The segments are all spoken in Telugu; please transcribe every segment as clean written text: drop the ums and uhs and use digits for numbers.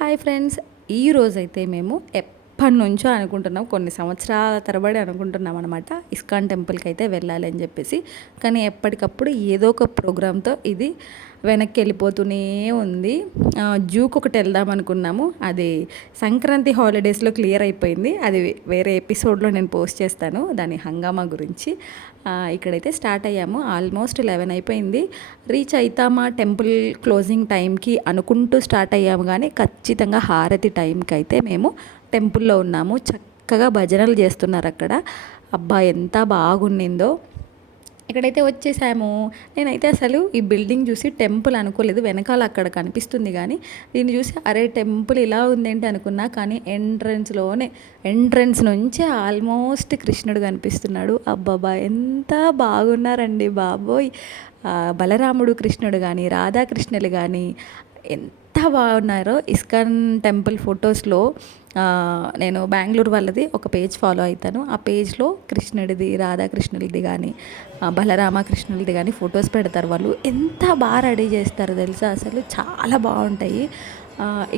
హాయ్ ఫ్రెండ్స్, ఈరోజైతే మేము ఎప్పటినుంచో అనుకుంటున్నాం, కొన్ని సంవత్సరాల తరబడి అనుకుంటున్నాం అనమాట ఇస్కాన్ టెంపుల్కి అయితే వెళ్ళాలి అని చెప్పేసి. కానీ ఎప్పటికప్పుడు ఏదో ఒక ప్రోగ్రాంతో ఇది వెనక్కి వెళ్ళిపోతూనే ఉంది. జూకి ఒకటి వెళ్దాం అనుకున్నాము, అది సంక్రాంతి హాలిడేస్లో క్లియర్ అయిపోయింది. అది వేరే ఎపిసోడ్లో నేను పోస్ట్ చేస్తాను దాని హంగామా గురించి. ఇక్కడైతే స్టార్ట్ అయ్యాము, ఆల్మోస్ట్ 11 అయిపోయింది. రీచ్ అవుతామా టెంపుల్ క్లోజింగ్ టైంకి అనుకుంటూ స్టార్ట్ అయ్యాము, కానీ ఖచ్చితంగా హారతి టైంకి అయితే మేము టెంపుల్లో ఉన్నాము. చక్కగా భజనలు చేస్తున్నారు అక్కడ. అబ్బా ఎంత బాగుండిందో. ఇక్కడైతే వచ్చేసాము. నేనైతే అసలు ఈ బిల్డింగ్ చూసి టెంపుల్ అనుకోలేదు, వెనకాల అక్కడ కనిపిస్తుంది కానీ దీన్ని చూసి అరే టెంపుల్ ఇలా ఉందేంటి అనుకున్నా. కానీ ఎంట్రన్స్ నుంచే ఆల్మోస్ట్ కృష్ణుడు కనిపిస్తున్నాడు. అబ్బాబా ఎంత బాగున్నారండి బాబోయ్. బలరాముడు కృష్ణుడు కానీ రాధాకృష్ణులు కానీ ఎంత బాగున్నారో. ఇస్కాన్ టెంపుల్ ఫొటోస్లో నేను బెంగళూరు వాళ్ళది ఒక పేజ్ ఫాలో అవుతాను. ఆ పేజ్లో కృష్ణుడిది రాధాకృష్ణులది కానీ బలరామకృష్ణులది కానీ ఫొటోస్ పెడతారు. వాళ్ళు ఎంత బాగా రెడీ చేస్తారు తెలుసా, అసలు చాలా బాగుంటాయి.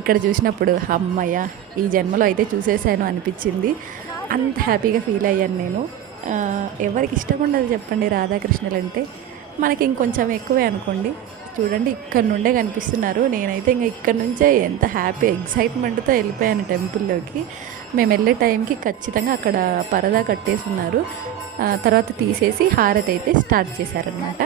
ఇక్కడ చూసినప్పుడు అమ్మయ్య ఈ జన్మలో అయితే చూసేసాను అనిపించింది. అంత హ్యాపీగా ఫీల్ అయ్యాను నేను. ఎవరికి ఇష్టం ఉండదు చెప్పండి రాధాకృష్ణులు అంటే, మనకి ఇంకొంచెం ఎక్కువే అనుకోండి. చూడండి ఇక్కడ నుండే కనిపిస్తున్నారు. నేనైతే ఇంకా ఇక్కడ నుంచే ఎంత హ్యాపీ ఎగ్జైట్మెంట్తో వెళ్ళిపోయాను టెంపుల్లోకి. మేము వెళ్ళే టైంకి ఖచ్చితంగా అక్కడ పరదా కట్టేసి ఉన్నారు. తర్వాత తీసేసి హారతి అయితే స్టార్ట్ చేశారనమాట.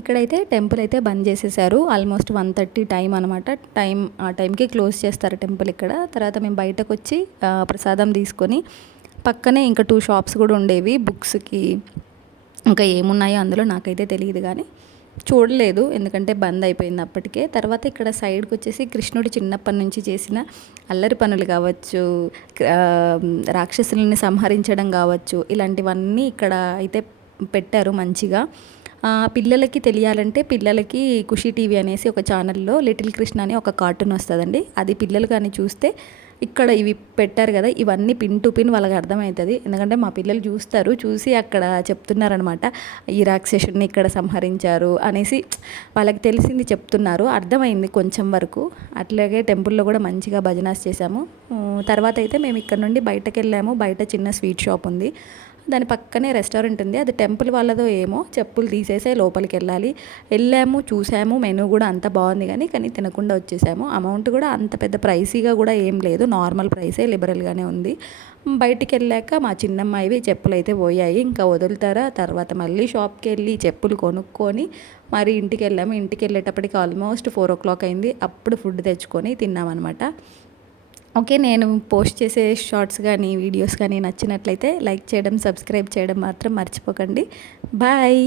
ఇక్కడైతే టెంపుల్ అయితే బంద్ చేసేసారు. ఆల్మోస్ట్ 1:30 టైం అనమాట. ఆ టైంకి క్లోజ్ చేస్తారు టెంపుల్ ఇక్కడ. తర్వాత మేము బయటకు వచ్చి ప్రసాదం తీసుకొని, పక్కనే ఇంకా 2 షాప్స్ కూడా ఉండేవి బుక్స్కి, ఇంకా ఏమున్నాయో అందులో నాకైతే తెలియదు కానీ చూడలేదు, ఎందుకంటే బంద్ అయిపోయింది అప్పటికే. తర్వాత ఇక్కడ సైడ్కి వచ్చేసి కృష్ణుడు చిన్నప్పటి నుంచి చేసిన అల్లరి పనులు కావచ్చు, రాక్షసులని సంహరించడం కావచ్చు, ఇలాంటివన్నీ ఇక్కడ అయితే పెట్టారు మంచిగా. పిల్లలకి తెలియాలంటే పిల్లలకి ఖుషి టీవీ అనేసి ఒక ఛానల్లో లిటిల్ కృష్ణ అని ఒక కార్టూన్ వస్తుందండి. అది పిల్లలు కానీ చూస్తే ఇక్కడ ఇవి పెట్టారు కదా, ఇవన్నీ పిన్ టు పిన్ వాళ్ళకి అర్థమవుతుంది. ఎందుకంటే మా పిల్లలు చూస్తారు, చూసి అక్కడ చెప్తున్నారనమాట, ఈ రాక్షసుని ఇక్కడ సంహరించారు అనేసి వాళ్ళకి తెలిసింది చెప్తున్నారు. అర్థమైంది కొంచెం వరకు. అట్లాగే టెంపుల్లో కూడా మంచిగా భజనాస్ చేసాము. తర్వాత అయితే మేము ఇక్కడ నుండి బయటకు వెళ్ళాము. బయట చిన్న స్వీట్ షాప్ ఉంది, దాని పక్కనే రెస్టారెంట్ ఉంది. అది టెంపుల్ వాళ్ళదో ఏమో, చెప్పులు తీసేసే లోపలికి వెళ్ళాము, చూసాము. మెనూ కూడా అంత బాగుంది, కానీ తినకుండా వచ్చేసాము. అమౌంట్ కూడా అంత పెద్ద ప్రైసీగా కూడా ఏం లేదు, నార్మల్ ప్రైసే, లిబరల్గానే ఉంది. బయటికి వెళ్ళాక మా చిన్నమ్మాయివి చెప్పులు అయితే పోయాయి, ఇంకా వదులుతారా. తర్వాత మళ్ళీ షాప్కి వెళ్ళి చెప్పులు కొనుక్కొని మరి ఇంటికి వెళ్ళాము. ఇంటికి వెళ్ళేటప్పటికి ఆల్మోస్ట్ 4 o'clock అయింది. అప్పుడు ఫుడ్ తెచ్చుకొని తిన్నామన్నమాట. ఓకే, నేను పోస్ట్ చేసే షార్ట్స్ కానీ వీడియోస్ కానీ నచ్చినట్లయితే లైక్ చేయడం, సబ్స్క్రైబ్ చేయడం మాత్రం మర్చిపోకండి. బాయ్.